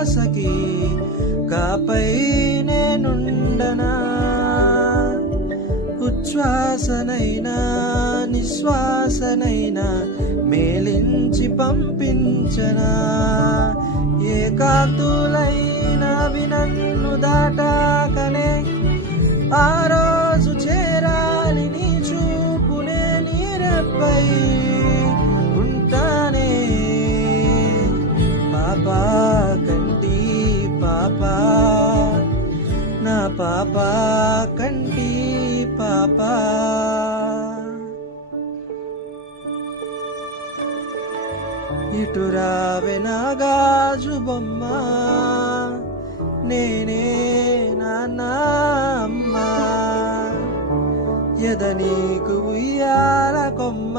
శ్వాసకి కాపై నేనుండనా, ఉచ్ఛ్వాసనైనా నిశ్వాసనైనా మేలించి పంపించనా, ఏకాంతులైనవి నన్ను దాటాకనే ఆ రోజు చేరాలి నీ చూపునే నీరెప్పై ఉంటానే. పాపా కంటి పాపా, నా పాపా కంటి పాపా. ఇటురావే నా గాజు బొమ్మ, నేనే నాన్న అమ్మ, ఎద నీకు ఉయ్యాల కొమ్మ,